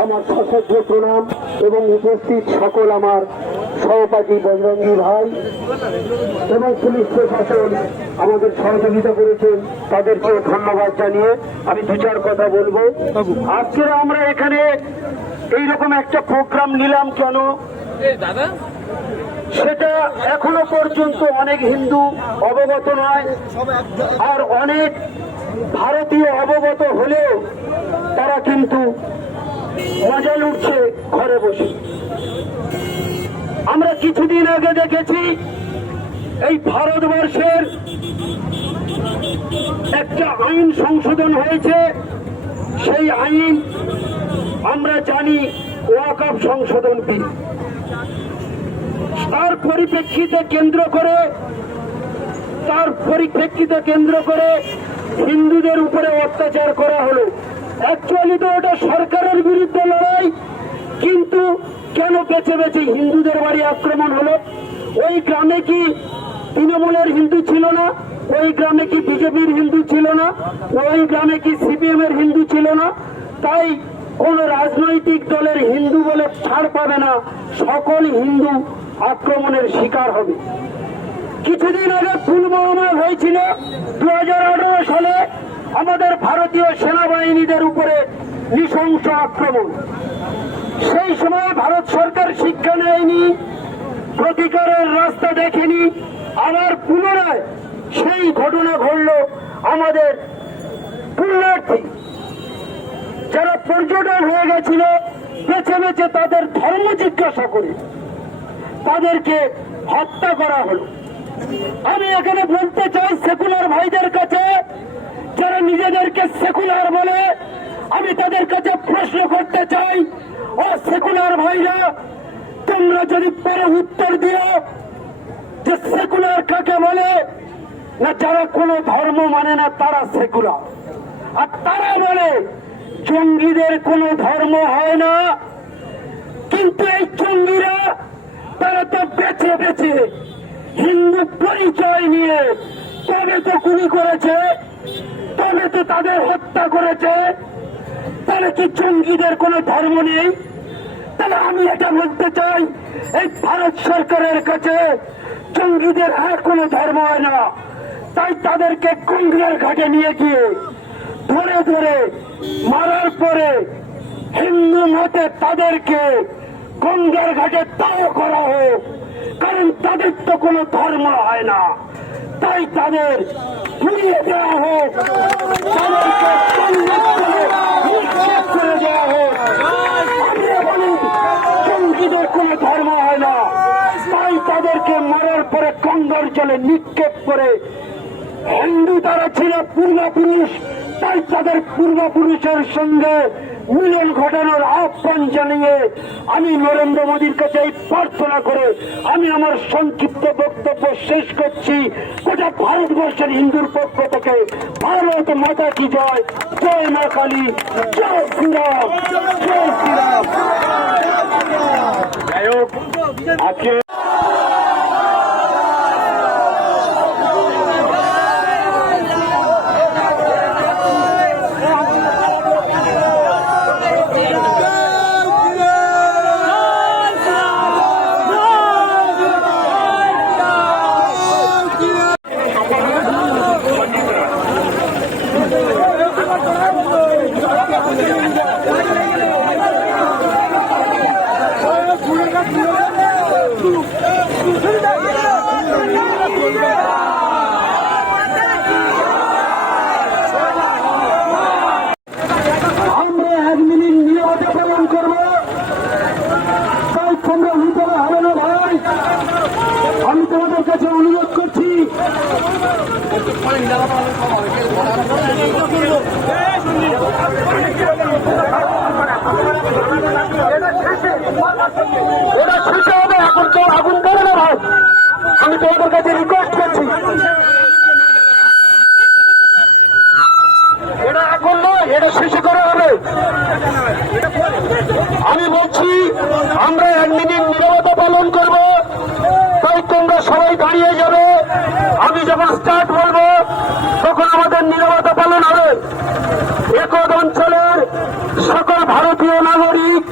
আমার সশস্ত্র প্রণাম এবং উপস্থিত সকল আমার সহপাঠী বজরঙ্গী ভাই এবং পুলিশ প্রশাসন আমাদের সহযোগিতা করেছেন, তাদেরকেও ধন্যবাদ জানিয়ে আমি দু চার কথা বলব। আজকে আমরা এখানে এইরকম একটা প্রোগ্রাম নিলাম কেন? সেটা এখনও পর্যন্ত অনেক হিন্দু অবগত নয়, আর অনেক ভারতীয় অবগত হলেও তারা কিন্তু মজা লুটছে ঘরে বসে। আমরা কিছুদিন আগে দেখেছি এই ভারতবর্ষের একটা আইন সংশোধন হয়েছে। সেই আইন আমরা জানি ওয়াকফ সংশোধন বিল। তার পরিপ্রেক্ষিতে কেন্দ্র করে, তার পরিপ্রেক্ষিতে কেন্দ্র করে হিন্দুদের উপরে অত্যাচার করা হলো। অ্যাকচুয়ালি তো ওটা সরকারের বিরুদ্ধে লড়াই, কিন্তু কেন বেছে বেছে হিন্দুদের বাড়ি আক্রমণ হলো? ওই গ্রামে কি তৃণমূলের হিন্দু ছিল না? ওই গ্রামে কি বিজেপির হিন্দু ছিল না? ওই গ্রামে কি সিপিএম এর হিন্দু ছিল না? তাই কোন রাজনৈতিক দলের হিন্দু বলে ছাড় পাবে না। সকল হিন্দু আক্রমণের শিকার হবে। কিছুদিন আগে পুলওয়ামা হয়েছিল। দু হাজার আঠারো সালে আমাদের ভারতীয় সেনাবাহিনীদের উপরে নৃশংস আক্রমণ। সেই সময় ভারত সরকার শিক্ষা নেয়নি, প্রতিকারের রাস্তা দেখেনি, আবার পুনরায় সেই ঘটনা ঘটল আমাদের পুণ্যার্থী। যারা পর্যটন হয়ে গেছিল, বেছে বেছে তাদের ধর্ম জিজ্ঞাসা করে তাদেরকে হত্যা করা হলো। আমি এখানে বলতে চাই সেকুলার ভাইদের কাছে যারা নিজেদেরকে সেকুলার বলে আমি তাদের কাছে প্রশ্ন করতে চাই, ও সেকুলার ভাইরা, তোমরা যদি পরে উত্তর দিও যে সেকুলার কাকে বলে, না যারা কোনো ধর্ম মানে না তারা সেকুলার। আর তারা বলে, জঙ্গিদের কোনো ধর্ম হয় না। কিন্তু এই জঙ্গিরা, তারা তো বেছে বেছে হিন্দু পরিচয় নিয়ে তবে তো গুলি করেছে। তবে তো তাদের হত্যা করেছে, তাহলে কি জঙ্গিদের কোনো ধর্ম নেই? তাহলে আমি এটা বলতে চাই, এই ভারত সরকারের কাছে জঙ্গিদের আর কোনো ধর্ম হয় না। তাই তাদেরকে গঙ্গার ঘাটে নিয়ে গিয়ে ধরে ধরে মারার পরে হিন্দু মতে তাদেরকে গঙ্গার ঘাটে তাও করা হোক, কারণ তাদের তো কোনো ধর্ম হয় না। তাই তাদের পুড়িয়ে দেওয়া হোক নিক্ষেপ করে কোনো ধর্ম হয় না। তাই তাদেরকে মারার পরে নিক্ষেপ করে হিন্দু তারা ছিল পূর্বপুরুষ তাই তাদের পূর্বপুরুষের সঙ্গে মিলন ঘটানোর আহ্বান জানিয়ে আমি নরেন্দ্র মোদীর কাছে এই প্রার্থনা করে আমি আমার সংক্ষিপ্ত বক্তব্য শেষ করছি। গোটা ভারতবর্ষের হিন্দুর পক্ষ থেকে ভারত মাতা কি জয়? জয় মা কালী, জয় শ্রীরাম জয় শ্রীরাম। আজকে আমরা এক মিনিট নিরাপদে পালন করব তাই তোমরা ভিতরে হবে না ভাই আমি তোমাদের কাছে অনুরোধ করছি ওটা ছুটে হবে এখন কেউ আগুন করে না ভাই আমি তোমাদের কাছে রিকোয়েস্ট করছি এটা এখন নয় এটা শেষ করা হবে আমি বলছি আমরা এক মিনিট নিরবতা পালন করব তাই তোমরা সবাই দাঁড়িয়ে যাবে আমি যখন স্টার্ট বলব তখন আমাদের নিরবতা পালন হবে একদ অঞ্চলের সকল ভারতীয় নাগরিক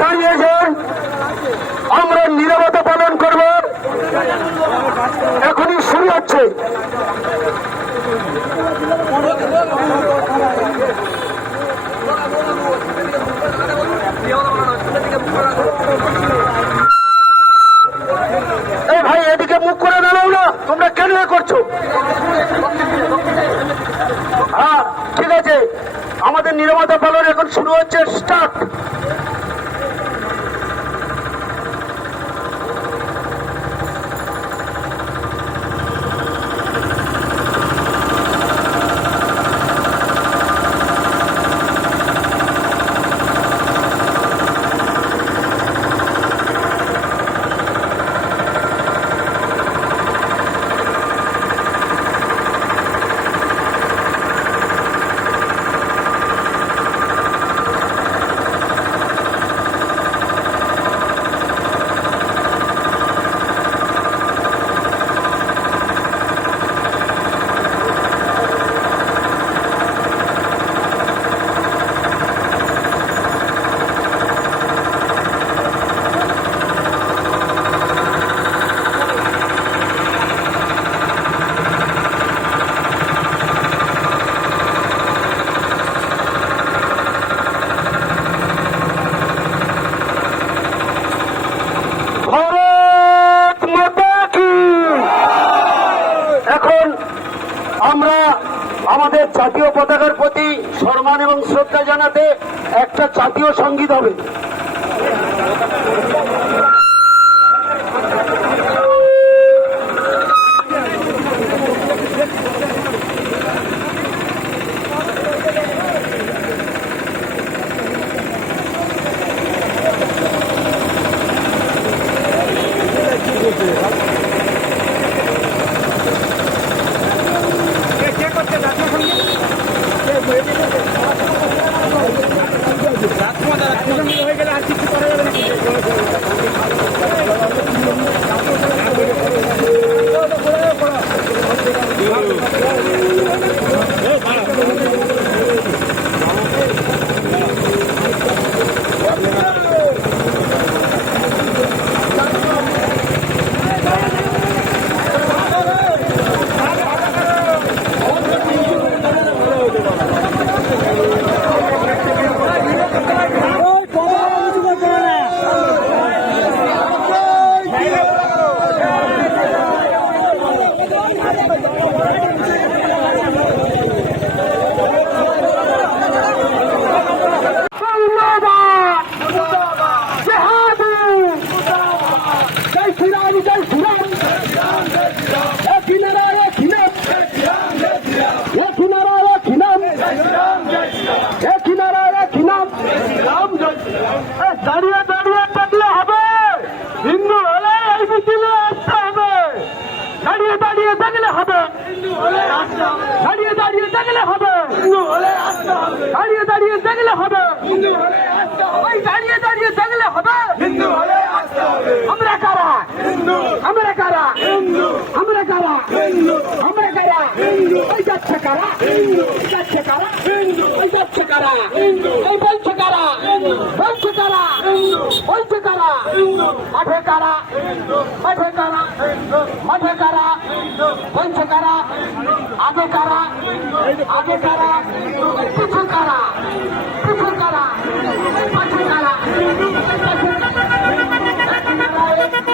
দাঁড়িয়ে যান। আমরা নিরবতা পালন করব। এখনই শুরু হচ্ছে। ভাই, এদিকে মুখ করে দাঁড়াও না। তোমরা কেন করছ? হ্যাঁ ঠিক আছে। আমাদের নিরবতা পালন এখন শুরু হচ্ছে। স্টার্ট ভারত মাতা কি এখন আমরা আমাদের জাতীয় পতাকার প্রতি সম্মান এবং শ্রদ্ধা জানাতে একটা জাতীয় সংগীত হবে জয় শ্রীরাম জয় শ্রীরাম কিনারা কিনার এ কিনারা কিনার এ কিনারা কিনার দাঁড়িয়ে দাঁড়িয়ে থাকলে হবে হিন্দু হলে এই মিছিলে আসতে হবে দাঁড়িয়ে থাকলে হবে। দাঁড়িয়ে দাঁড়িয়ে থাকলে হবে। দাঁড়িয়ে দাঁড়িয়ে থাকলে হবে। দাঁড়িয়ে দাঁড়িয়ে থাকলে হবে। আমরা কারা আমরা কারা আমরা কারা আমরা কারা ওই যাচ্ছে কারা যাচ্ছে কারা ওই যাচ্ছে কারা এই বলছে কারা বলছে কারা বলছে কারা মাঠে কারা মাঠে কারা মাঠে কারা বলছে কারা আগে কারা আগে কারা পিছু কারা পিছু কারা মাঠে কারা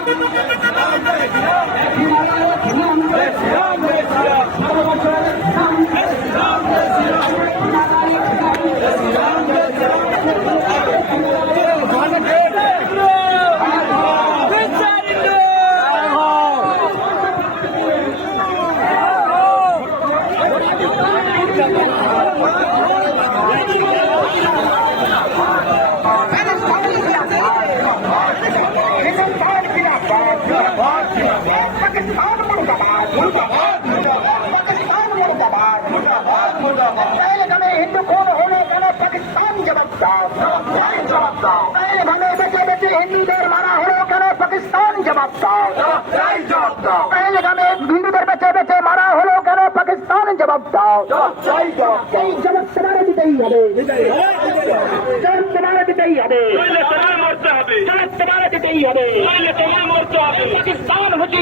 ¡Viva! জবাব দাও এভাবে বেঁচে বেঁচে হিন্দুদের মারা হলো কেন পাকিস্তান জবাব দাও জবাব দাও এভাবে হিন্দুদের বেঁচে বেঁচে মারা হলো কেন পাকিস্তান জবাব দাও এই জবাব তোমার দিতেই হবে জবাব তোমার দিতেই হবে হচ্ছে পাকিস্তান হচ্ছে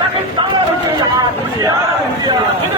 পাকিস্তান হচ্ছে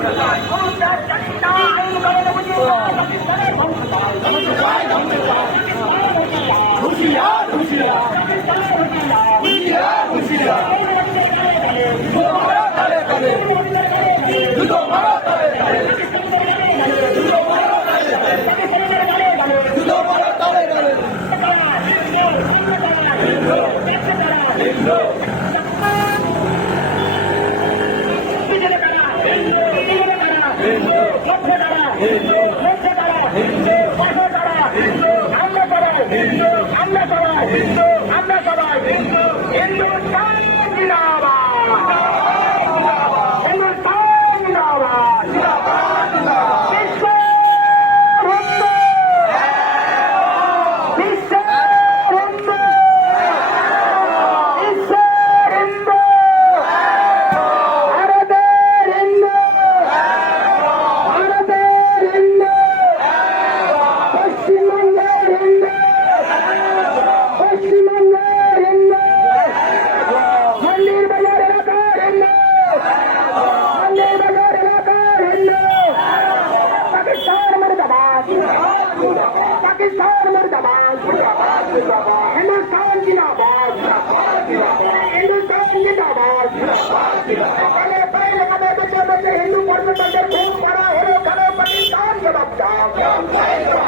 हिंदू मुस्लिम बच्चे खूब पड़ा हो करो पाकिस्तान जवाबदार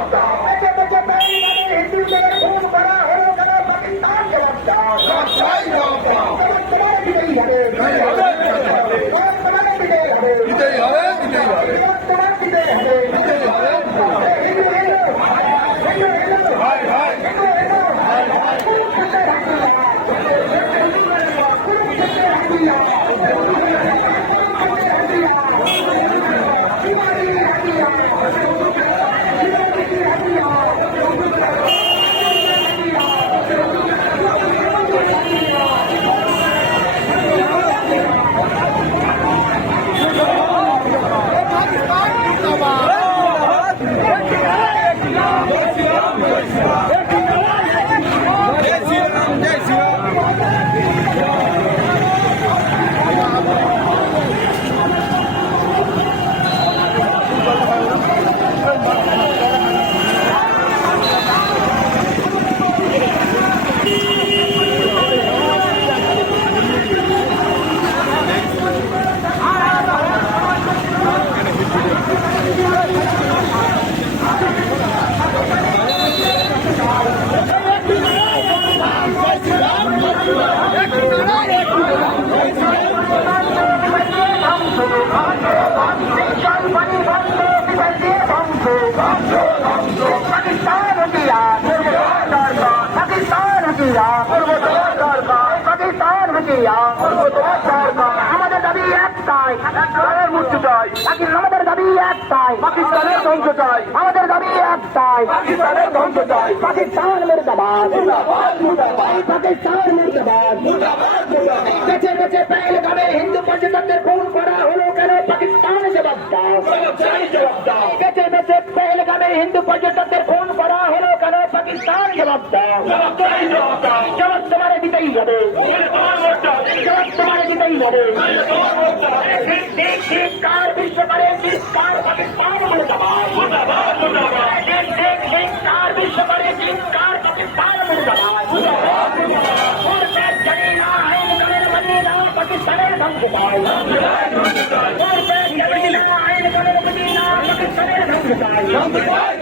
আমাদের দাবি একটাই মুক্তি চাই দাবি একটাই। পাকিস্তানের ধ্বংস চাই। আমাদের দাবি একটাই। পাকিস্তানের ধ্বংস চাই। পাকিস্তান মুর্দাবাদ। পাকিস্তান মুর্দাবাদ। বেছে বেছে পেহলগামে হিন্দু পর্যটকদের খুন করা হলো কেন? পাকিস্তান জবাব দাও। বেছে বেছে পেহলগামে হিন্দু পর্যটকদের খুন করা হলো কেন? পাকিস্তান জবাব দাও। জবাব তোমারে দিতেই হবে। জবাব তোমারে দিতেই হবে। ঠিক ঠিক ঠিক কার বিশ্ব করে ঠিক কার পাকিস্তান মুর্দাবাদ ঠিক ঠিক ঠিক কার বিশ্ব করে ঠিক কার পাকিস্তান মুর্দাবাদ মুর্দাবাদ জানিনা আইন করে মদিনা পাকিস্তানের ধ্বংস পায় মুর্দাবাদ জানিনা আইন করে মদিনা পাকিস্তানের ধ্বংস পায় ঠিক ঠিক কার বিশ্ব করে ঠিক